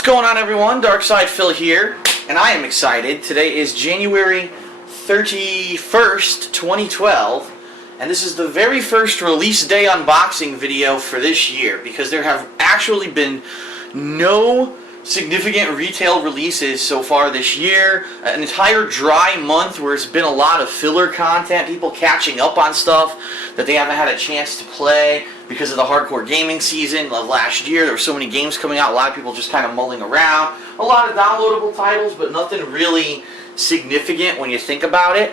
What's going on, everyone? Darkside Phil here, and I am excited. Today is January 31st, 2012, and this is the very first release day unboxing video for this year because there have actually been no significant retail releases so far this year. An entire dry month where it's been a lot of filler content, people catching up on stuff that they haven't had a chance to play because of the hardcore gaming season of last year. There were so many games coming out, a lot of people just kind of mulling around. A lot of downloadable titles, but nothing really significant when you think about it.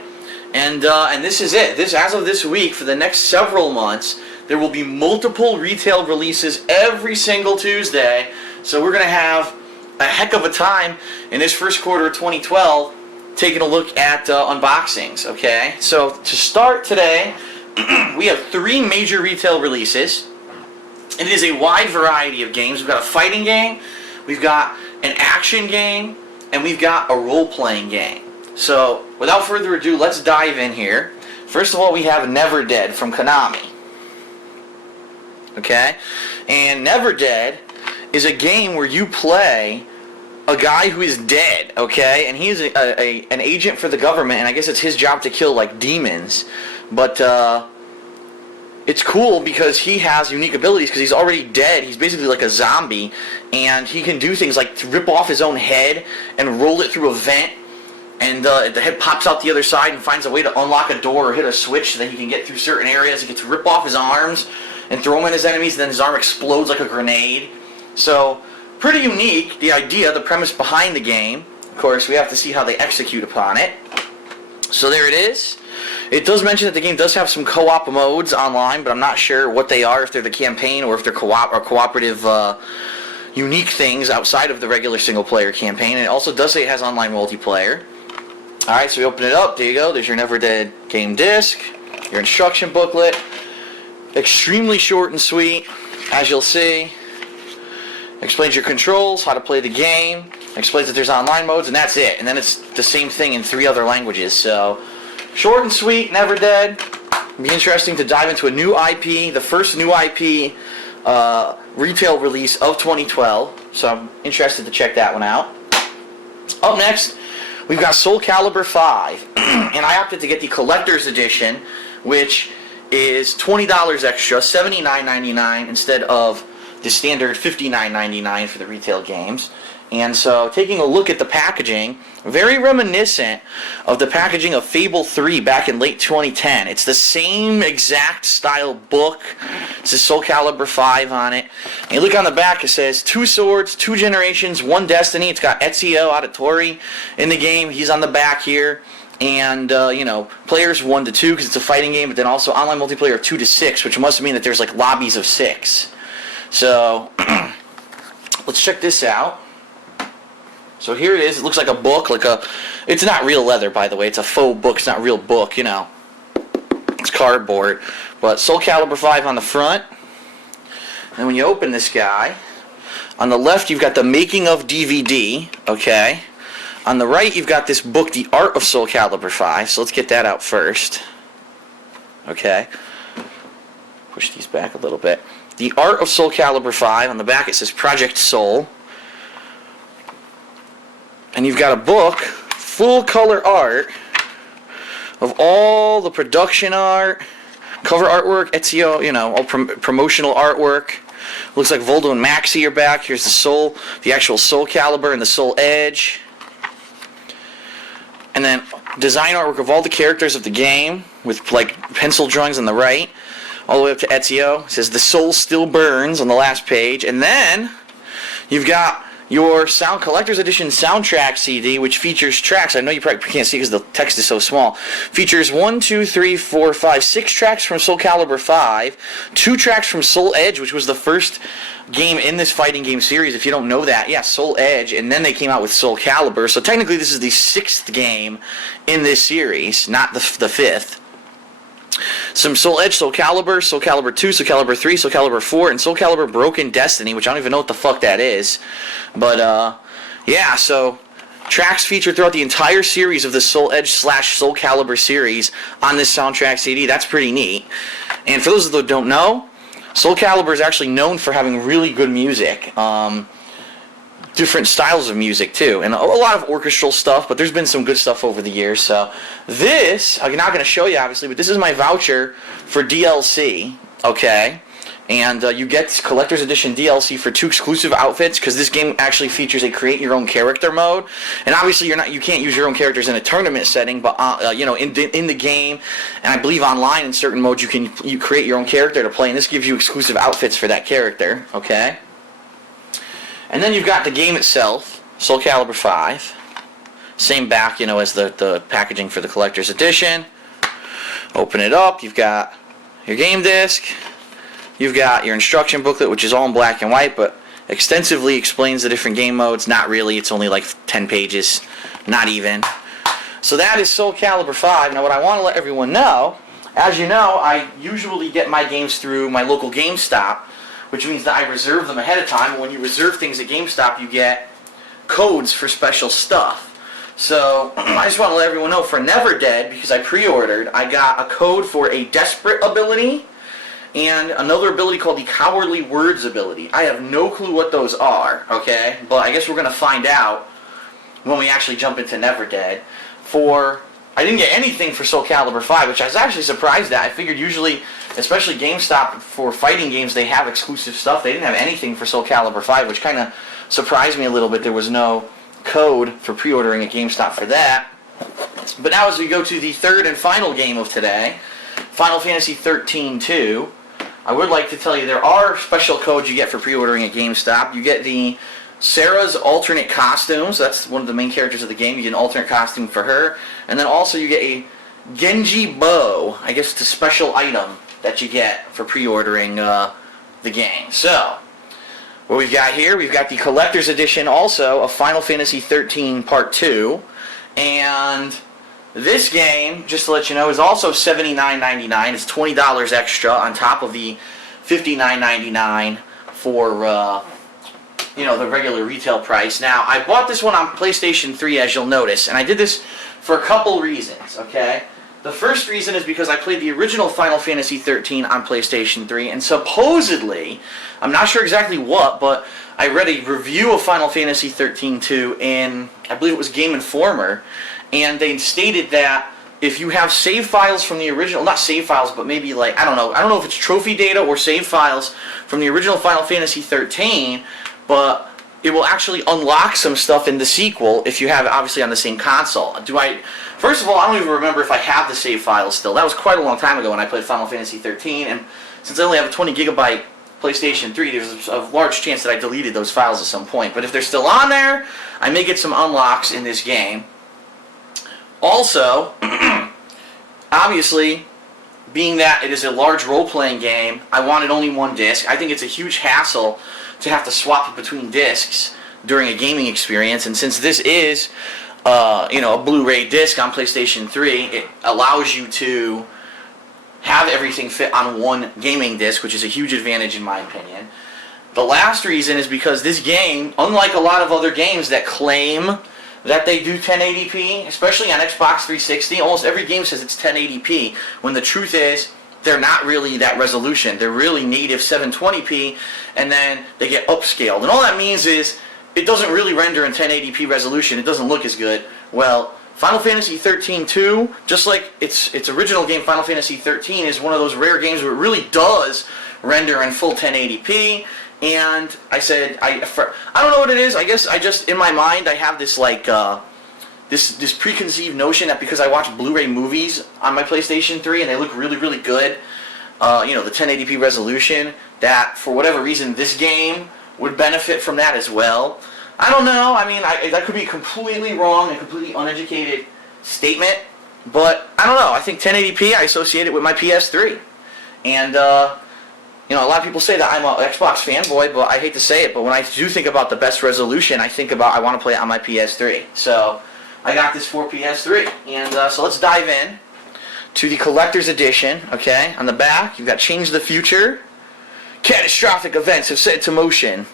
And this is it. As of this week, for the next several months, there will be multiple retail releases every single Tuesday. So we're going to have a heck of a time in this first quarter of 2012 taking a look at unboxings, okay? So to start today, we have three major retail releases. It is a wide variety of games. We've got a fighting game, we've got an action game, and we've got a role-playing game. So without further ado, let's dive in here. First of all, we have NeverDead from Konami. Okay? And NeverDead is a game where you play a guy who is dead, okay? And he is an agent for the government, and I guess it's his job to kill, like, demons. But it's cool because he has unique abilities because he's already dead. He's basically like a zombie, and he can do things like to rip off his own head and roll it through a vent, and the head pops out the other side and finds a way to unlock a door or hit a switch so that he can get through certain areas. He gets to rip off his arms and throw them at his enemies, and then his arm explodes like a grenade. So, pretty unique, the idea, the premise behind the game. Of course, we have to see how they execute upon it. So there it is. It does mention that the game does have some co-op modes online, but I'm not sure what they are, if they're the campaign or if they're cooperative unique things outside of the regular single-player campaign. And it also does say it has online multiplayer. Alright, so we open it up. There you go. There's your NeverDead game disc, your instruction booklet. Extremely short and sweet, as you'll see. Explains your controls, how to play the game, explains that there's online modes, and that's it. And then it's the same thing in 3 other languages. So, short and sweet, NeverDead. It'll be interesting to dive into a new IP, the first new IP retail release of 2012. So I'm interested to check that one out. Up next, we've got SoulCalibur V. And I opted to get the collector's edition, which is $20 extra, $79.99 instead of the standard $59.99 for the retail games. And so, taking a look at the packaging, very reminiscent of the packaging of Fable 3 back in late 2010. It's the same exact style book. It says SoulCalibur V on it. And you look on the back, it says 2 swords, 2 generations, 1 destiny. It's got Ezio Auditore in the game. He's on the back here. And, players 1 to 2 because it's a fighting game, but then also online multiplayer of 2 to 6, which must mean that there's like lobbies of 6. So, let's check this out. So here it is. It looks like a book, it's not real leather, by the way. It's a faux book. It's not a real book, It's cardboard. But SoulCalibur V on the front. And when you open this guy, on the left you've got the making of DVD, okay? On the right you've got this book, The Art of SoulCalibur V. So let's get that out first. Okay. Push these back a little bit. The Art of SoulCalibur V. On the back it says Project Soul. And you've got a book, full color art, of all the production art, cover artwork, Ezio, all promotional artwork. Looks like Voldo and Maxi are back. Here's the actual SoulCalibur and the Soul Edge. And then design artwork of all the characters of the game, with like pencil drawings on the right, all the way up to Ezio. It says The Soul Still Burns on the last page. And then you've got your Collector's Edition soundtrack CD, which features tracks. I know you probably can't see because the text is so small. Features 1, 2, 3, 4, 5, 6 tracks from SoulCalibur V, 2 tracks from Soul Edge, which was the first game in this fighting game series. If you don't know that, yeah, Soul Edge, and then they came out with SoulCalibur. So technically, this is the 6th game in this series, not the 5th. Some Soul Edge, SoulCalibur, SoulCalibur 2, SoulCalibur 3, SoulCalibur 4, and SoulCalibur Broken Destiny, which I don't even know what the fuck that is. But, yeah, so tracks featured throughout the entire series of the Soul Edge / SoulCalibur series on this soundtrack CD. That's pretty neat. And for those that don't know, SoulCalibur is actually known for having really good music. different styles of music too, and a lot of orchestral stuff, but there's been some good stuff over the years. So this, I'm not going to show you obviously, but this is my voucher for DLC, okay? And you get collector's edition DLC for 2 exclusive outfits, because this game actually features a create your own character mode. And obviously you can't use your own characters in a tournament setting, but you know, in the game, and I believe online in certain modes you create your own character to play, and this gives you exclusive outfits for that character, okay? And then you've got the game itself, SoulCalibur V. Same back, you know, as the packaging for the collector's edition. Open it up, you've got your game disc. You've got your instruction booklet, which is all in black and white, but extensively explains the different game modes. Not really, it's only like 10 pages, not even. So that is SoulCalibur V. Now what I want to let everyone know, as you know, I usually get my games through my local GameStop, which means that I reserve them ahead of time. And when you reserve things at GameStop, you get codes for special stuff. So I just want to let everyone know, for NeverDead, because I pre-ordered, I got a code for a Desperate ability and another ability called the Cowardly Words ability. I have no clue what those are, okay? But I guess we're going to find out when we actually jump into NeverDead. I didn't get anything for SoulCalibur V, which I was actually surprised at. I figured usually, especially GameStop, for fighting games, they have exclusive stuff. They didn't have anything for SoulCalibur V, which kind of surprised me a little bit. There was no code for pre-ordering at GameStop for that. But now as we go to the third and final game of today, Final Fantasy XIII-2, I would like to tell you there are special codes you get for pre-ordering at GameStop. You get the Sarah's alternate costumes. That's one of the main characters of the game. You get an alternate costume for her. And then also you get a Genji bow. I guess it's a special item that you get for pre-ordering the game. So, what we've got here, we've got the collector's edition also of Final Fantasy XIII Part 2. And this game, just to let you know, is also $79.99. It's $20 extra on top of the $59.99 for you know, the regular retail price. Now, I bought this one on PlayStation 3, as you'll notice, and I did this for a couple reasons, okay? The first reason is because I played the original Final Fantasy XIII on PlayStation 3, and supposedly, I'm not sure exactly what, but I read a review of Final Fantasy XIII-2 in, I believe it was Game Informer, and they stated that if you have save files from the original, not save files, but maybe like, I don't know if it's trophy data or save files from the original Final Fantasy XIII, but it will actually unlock some stuff in the sequel if you have it obviously on the same console. First of all, I don't even remember if I have the save files still. That was quite a long time ago when I played Final Fantasy XIII, and since I only have a 20 gigabyte PlayStation 3, there's a large chance that I deleted those files at some point. But if they're still on there, I may get some unlocks in this game. Also, obviously, being that it is a large role-playing game, I wanted only one disc. I think it's a huge hassle to have to swap between discs during a gaming experience, and since this is you know, a Blu-ray disc on PlayStation 3, it allows you to have everything fit on one gaming disc, which is a huge advantage in my opinion. The last reason is because this game, unlike a lot of other games that claim that they do 1080p, especially on Xbox 360, almost every game says it's 1080p, when the truth is they're not really that resolution. They're really native 720p, and then they get upscaled. And all that means is it doesn't really render in 1080p resolution. It doesn't look as good. Well, Final Fantasy XIII-2, just like its original game, Final Fantasy XIII, is one of those rare games where it really does render in full 1080p. And I said, I don't know what it is. I guess I just, in my mind, I have this like this preconceived notion that because I watch Blu-ray movies on my PlayStation 3 and they look really, really good, you know, the 1080p resolution, that for whatever reason this game would benefit from that as well. I don't know. I mean, that could be completely wrong and completely uneducated statement, but I don't know. I think 1080p, I associate it with my PS3. And, you know, a lot of people say that I'm an Xbox fanboy, but I hate to say it, but when I do think about the best resolution, I think about I want to play it on my PS3. So I got this for PS3. And so let's dive in to the collector's edition, okay? On the back, you've got Change the Future. Catastrophic events have set into motion,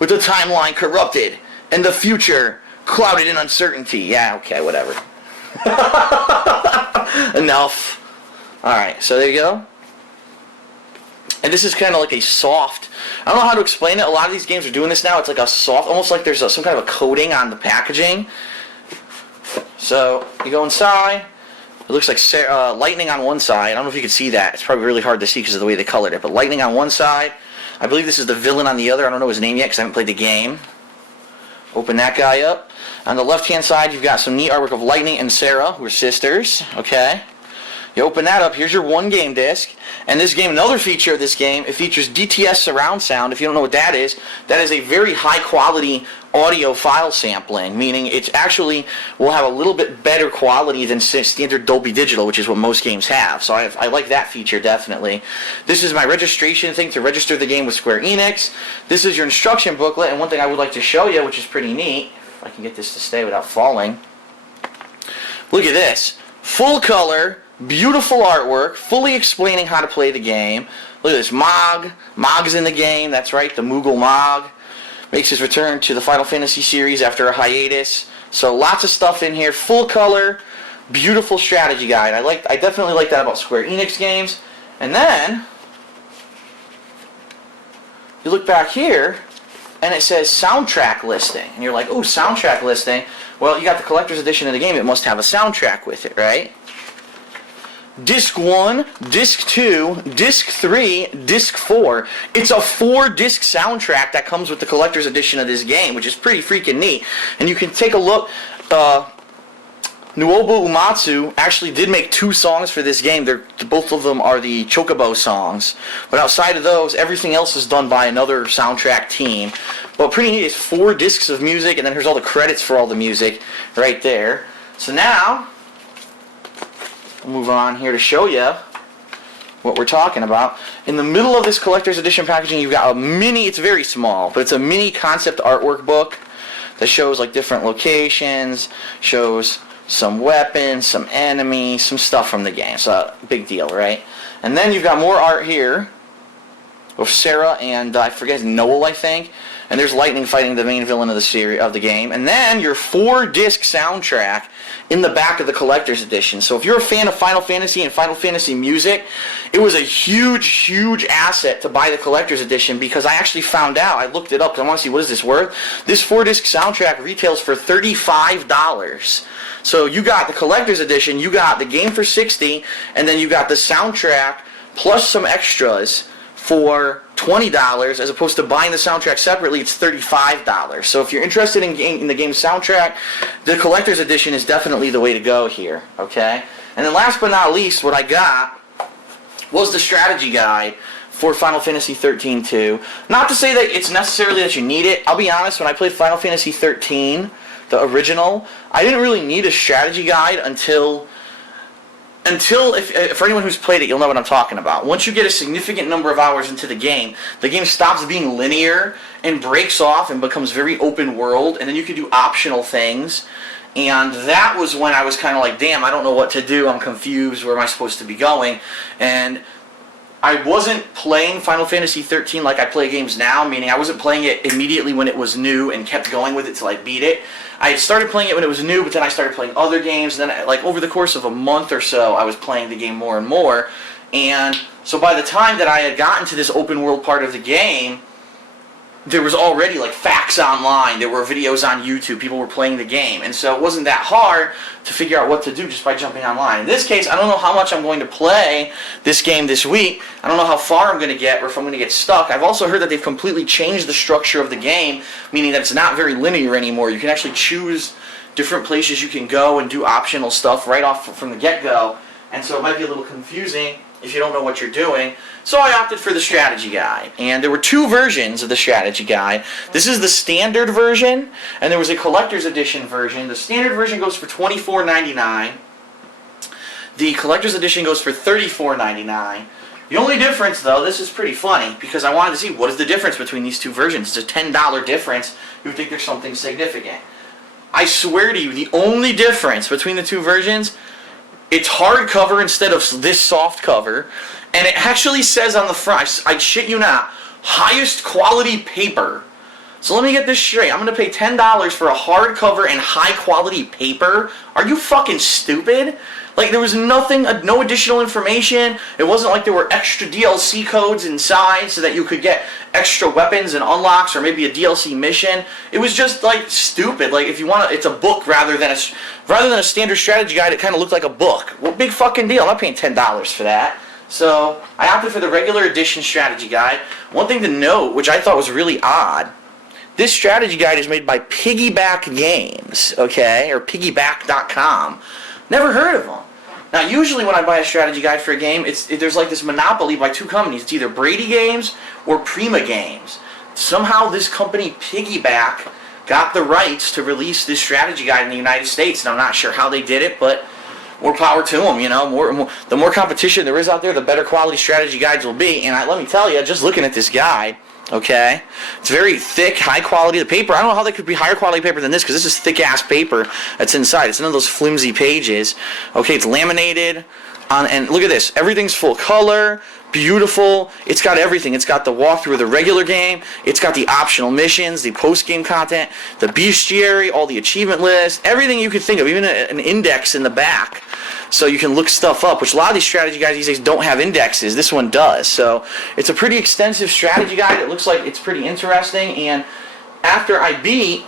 with the timeline corrupted and the future clouded in uncertainty. Yeah, okay, whatever. Enough. Alright, so there you go. And this is kind of like a soft I don't know how to explain it. A lot of these games are doing this now. It's like a soft, almost like there's some kind of a coating on the packaging. So you go inside. It looks like lightning on one side. I don't know if you can see that. It's probably really hard to see because of the way they colored it. But lightning on one side. I believe this is the villain on the other. I don't know his name yet because I haven't played the game. Open that guy up. On the left-hand side, you've got some neat artwork of Lightning and Sarah, who are sisters. Okay. You open that up. Here's your one game disc. And this game, another feature of this game, it features DTS surround sound. If you don't know what that is a very high-quality audio file sampling, meaning it actually will have a little bit better quality than standard Dolby Digital, which is what most games have. So I like that feature, definitely. This is my registration thing to register the game with Square Enix. This is your instruction booklet, and one thing I would like to show you, which is pretty neat, if I can get this to stay without falling. Look at this. Full color, beautiful artwork, fully explaining how to play the game. Look at this. Mog's in the game. That's right, the Moogle Mog. Makes his return to the Final Fantasy series after a hiatus. So lots of stuff in here. Full color, beautiful strategy guide. I definitely like that about Square Enix games. And then you look back here and it says soundtrack listing. And you're like, oh, soundtrack listing. Well, you got the collector's edition of the game. It must have a soundtrack with it, right? Disc 1, Disc 2, Disc 3, Disc 4. It's a 4-disc soundtrack that comes with the collector's edition of this game, which is pretty freaking neat. And you can take a look. Nuobu Uematsu actually did make 2 songs for this game. Both of them are the Chocobo songs. But outside of those, everything else is done by another soundtrack team. But pretty neat. It's 4 discs of music, and then here's all the credits for all the music right there. So now we'll move on here to show you what we're talking about. In the middle of this collector's edition packaging, you've got a mini, it's very small, but it's a mini concept artwork book that shows like different locations, shows some weapons, some enemies, some stuff from the game. So big deal, right? And then you've got more art here of Sarah and I forget Noel, I think. And there's Lightning fighting the main villain of the series of the game. And then your 4-disc soundtrack in the back of the collector's edition. So if you're a fan of Final Fantasy and Final Fantasy music, it was a huge, huge asset to buy the collector's edition because I actually found out, I looked it up because I want to see what is this worth. This 4-disc soundtrack retails for $35. So you got the collector's edition, you got the game for $60, and then you got the soundtrack plus some extras for $20, as opposed to buying the soundtrack separately, it's $35. So if you're interested in the game's soundtrack, the collector's edition is definitely the way to go here, okay? And then last but not least, what I got was the strategy guide for Final Fantasy XIII-2. Not to say that it's necessarily that you need it. I'll be honest, when I played Final Fantasy XIII, the original, I didn't really need a strategy guide until for anyone who's played it, you'll know what I'm talking about. Once you get a significant number of hours into the game stops being linear and breaks off and becomes very open world, and then you can do optional things. And that was when I was kind of like, damn, I don't know what to do. I'm confused. Where am I supposed to be going? And I wasn't playing Final Fantasy XIII like I play games now, meaning I wasn't playing it immediately when it was new and kept going with it till I beat it. I started playing it when it was new, but then I started playing other games, and then like over the course of a month or so, I was playing the game more and more. And so by the time that I had gotten to this open world part of the game, there was already like facts online, there were videos on YouTube, people were playing the game, and so it wasn't that hard to figure out what to do just by jumping online. In this case, I don't know how much I'm going to play this game this week, I don't know how far I'm going to get or if I'm going to get stuck. I've also heard that they've completely changed the structure of the game, meaning that it's not very linear anymore. You can actually choose different places you can go and do optional stuff right off from the get-go, and so it might be a little confusing if you don't know what you're doing. So I opted for the strategy guide. And there were 2 versions of the strategy guide. This is the standard version, and there was a collector's edition version. The standard version goes for $24.99. The collector's edition goes for $34.99. The only difference, though, this is pretty funny, because I wanted to see what is the difference between these 2 versions. It's a $10 difference. You would think there's something significant. I swear to you, the only difference between the 2 versions, it's hardcover instead of this soft cover, and it actually says on the front, I shit you not, highest quality paper. So let me get this straight. I'm going to pay $10 for a hardcover and high quality paper? Are you fucking stupid? Like, there was nothing, no additional information. It wasn't like there were extra DLC codes inside so that you could get extra weapons and unlocks or maybe a DLC mission. It was just, like, stupid. Like, if you want to, it's a book rather than a standard strategy guide. It kind of looked like a book. Well, big fucking deal. I'm not paying $10 for that. So, I opted for the regular edition strategy guide. One thing to note, which I thought was really odd, this strategy guide is made by Piggyback Games, okay, or piggyback.com. Never heard of them. Now, usually when I buy a strategy guide for a game, there's like this monopoly by two companies. It's either Brady Games or Prima Games. Somehow this company, Piggyback, got the rights to release this strategy guide in the United States, and I'm not sure how they did it, but more power to them, you know. The more competition there is out there, the better quality strategy guides will be. And let me tell you, just looking at this guide, okay, it's very thick, high quality. The paper, I don't know how they could be higher quality paper than this, because this is thick ass paper that's inside. It's none of those flimsy pages. Okay, it's laminated, and look at this. Everything's full color, beautiful. It's got everything. It's got the walkthrough of the regular game. It's got the optional missions, the post-game content, the bestiary, all the achievement lists, everything you could think of, even an index in the back. So you can look stuff up, which a lot of these strategy guides these days don't have indexes. This one does. So it's a pretty extensive strategy guide. It looks like it's pretty interesting. And after I beat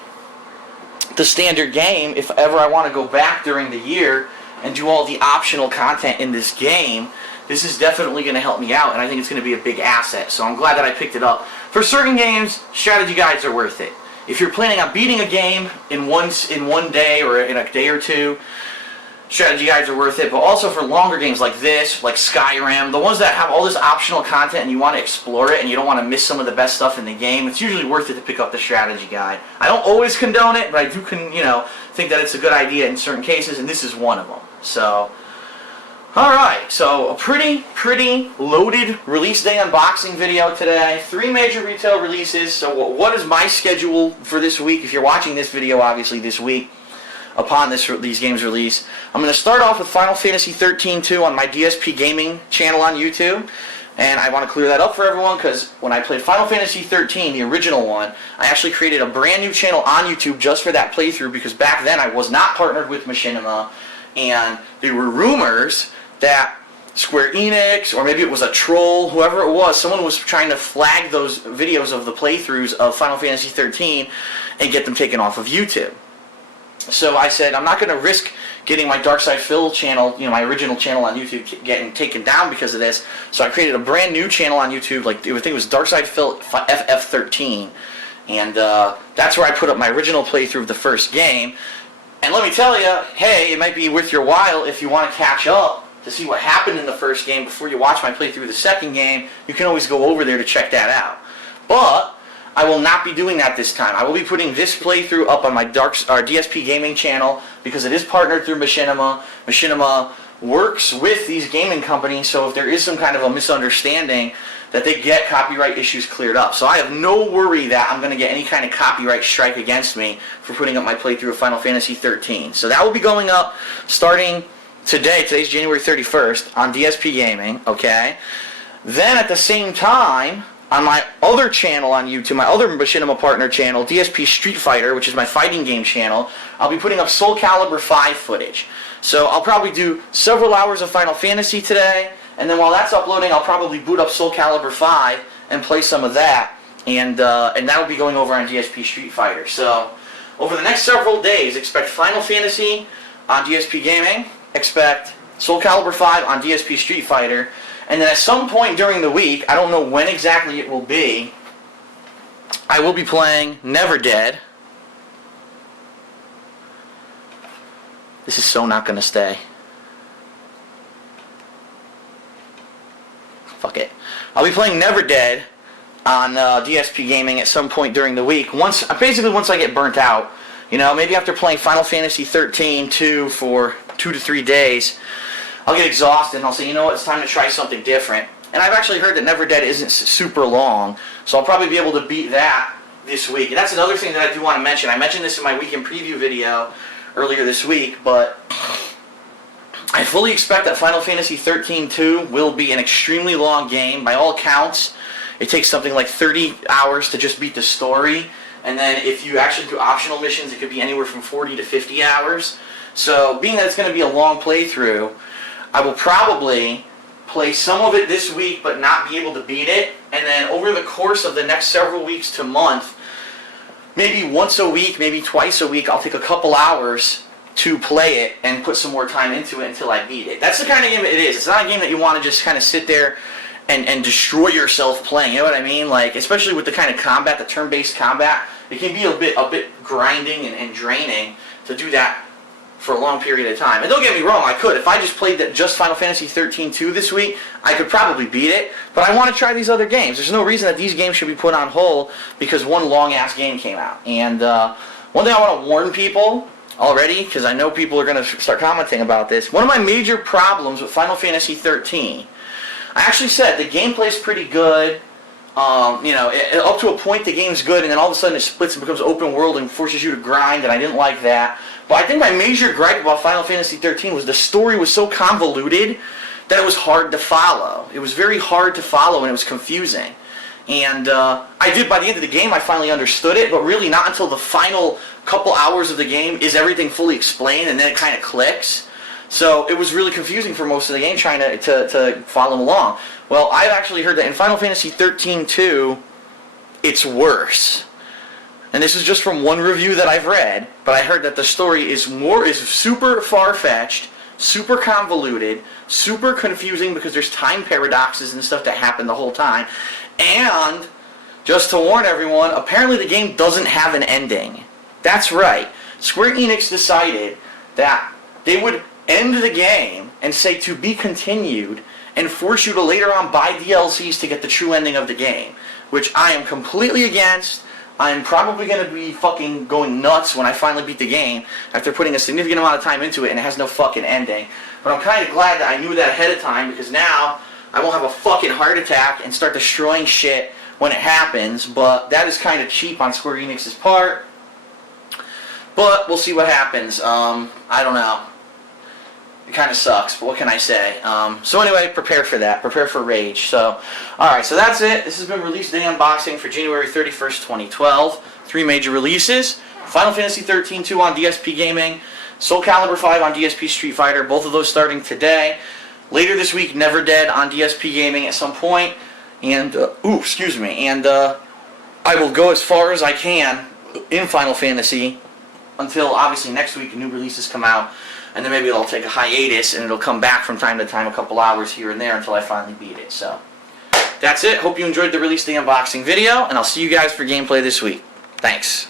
the standard game, if ever I want to go back during the year and do all the optional content in this game, this is definitely going to help me out, and I think it's going to be a big asset. So I'm glad that I picked it up. For certain games, strategy guides are worth it. If you're planning on beating a game in one day or in a day or two, strategy guides are worth it. But also for longer games like this, like Skyrim, the ones that have all this optional content and you want to explore it and you don't want to miss some of the best stuff in the game, it's usually worth it to pick up the strategy guide. I don't always condone it, but I do think that it's a good idea in certain cases, and this is one of them. So, alright, so a pretty loaded release day unboxing video today. 3 major retail releases. So what is my schedule for this week? If you're watching this video, obviously this week, upon these games release, I'm going to start off with Final Fantasy XIII-2 on my DSPGaming channel on YouTube. And I want to clear that up for everyone, because when I played Final Fantasy XIII, the original one, I actually created a brand new channel on YouTube just for that playthrough, because back then I was not partnered with Machinima, and there were rumors that Square Enix, or maybe it was a troll, whoever it was, someone was trying to flag those videos of the playthroughs of Final Fantasy XIII and get them taken off of YouTube. So I said, I'm not going to risk getting my Dark Side Phil channel, my original channel on YouTube, getting taken down because of this. So I created a brand new channel on YouTube, I think it was Dark Side Phil FF XIII. And that's where I put up my original playthrough of the first game. And let me tell you, hey, it might be worth your while if you want to catch up to see what happened in the first game before you watch my playthrough of the second game. You can always go over there to check that out. But I will not be doing that this time. I will be putting this playthrough up on my DSPGaming channel, because it is partnered through Machinima. Machinima works with these gaming companies, so if there is some kind of a misunderstanding, that they get copyright issues cleared up. So I have no worry that I'm going to get any kind of copyright strike against me for putting up my playthrough of Final Fantasy XIII. So that will be going up starting today. Today's January 31st on DSPGaming, okay? Then at the same time, on my other channel on YouTube, my other Machinima partner channel, DSP Street Fighter, which is my fighting game channel, I'll be putting up SoulCalibur V footage. So I'll probably do several hours of Final Fantasy today, and then while that's uploading, I'll probably boot up SoulCalibur V and play some of that, and that'll be going over on DSP Street Fighter. So over the next several days, expect Final Fantasy on DSPGaming, expect SoulCalibur V on DSP Street Fighter, and then at some point during the week, I don't know when exactly it will be, I will be playing NeverDead. This is so not going to stay. Fuck it. I'll be playing NeverDead on DSPGaming at some point during the week. Basically once I get burnt out. Maybe after playing Final Fantasy XIII-2 for 2 to 3 days, I'll get exhausted and I'll say, you know what, it's time to try something different. And I've actually heard that NeverDead isn't super long, so I'll probably be able to beat that this week. And that's another thing that I do want to mention. I mentioned this in my weekend preview video earlier this week, but I fully expect that Final Fantasy XIII-2 will be an extremely long game. By all accounts, it takes something like 30 hours to just beat the story. And then if you actually do optional missions, it could be anywhere from 40 to 50 hours. So being that it's going to be a long playthrough, I will probably play some of it this week but not be able to beat it, and then over the course of the next several weeks to month, maybe once a week, maybe twice a week, I'll take a couple hours to play it and put some more time into it until I beat it. That's the kind of game it is. It's not a game that you want to just kind of sit there and destroy yourself playing. You know what I mean? Like, especially with the kind of combat, the turn-based combat, it can be a bit grinding and draining to do that for a long period of time. And don't get me wrong, I could. If I just played just Final Fantasy XIII-2 this week, I could probably beat it. But I want to try these other games. There's no reason that these games should be put on hold because one long-ass game came out. And one thing I want to warn people already, because I know people are going to start commenting about this, one of my major problems with Final Fantasy XIII, I actually said the gameplay's pretty good. You know, up to a point the game's good, and then all of a sudden it splits and becomes open world and forces you to grind, and I didn't like that. But I think my major gripe about Final Fantasy XIII was the story was so convoluted that it was hard to follow. It was very hard to follow, and it was confusing. And I did, by the end of the game, I finally understood it, but really not until the final couple hours of the game is everything fully explained, and then it kind of clicks. So it was really confusing for most of the game trying to follow along. Well, I've actually heard that in Final Fantasy XIII-2, it's worse. And this is just from one review that I've read, but I heard that the story is super far-fetched, super convoluted, super confusing because there's time paradoxes and stuff that happen the whole time. And, just to warn everyone, apparently the game doesn't have an ending. That's right. Square Enix decided that they would end the game and say to be continued and force you to later on buy DLCs to get the true ending of the game, which I am completely against. I'm probably going to be fucking going nuts when I finally beat the game after putting a significant amount of time into it and it has no fucking ending. But I'm kind of glad that I knew that ahead of time because now I won't have a fucking heart attack and start destroying shit when it happens. But that is kind of cheap on Square Enix's part. But we'll see what happens. I don't know. It kind of sucks, but what can I say? So anyway, prepare for that. Prepare for rage. So, alright, so that's it. This has been Release Day Unboxing for January 31st, 2012. 3 major releases. Final Fantasy XIII-2 on DSPGaming. SoulCalibur V on DSP Street Fighter. Both of those starting today. Later this week, NeverDead on DSPGaming at some point. And, excuse me. And, I will go as far as I can in Final Fantasy until, obviously, next week new releases come out. And then maybe it'll take a hiatus and it'll come back from time to time, a couple hours here and there until I finally beat it. So, that's it. Hope you enjoyed the Release Day Unboxing video, and I'll see you guys for gameplay this week. Thanks.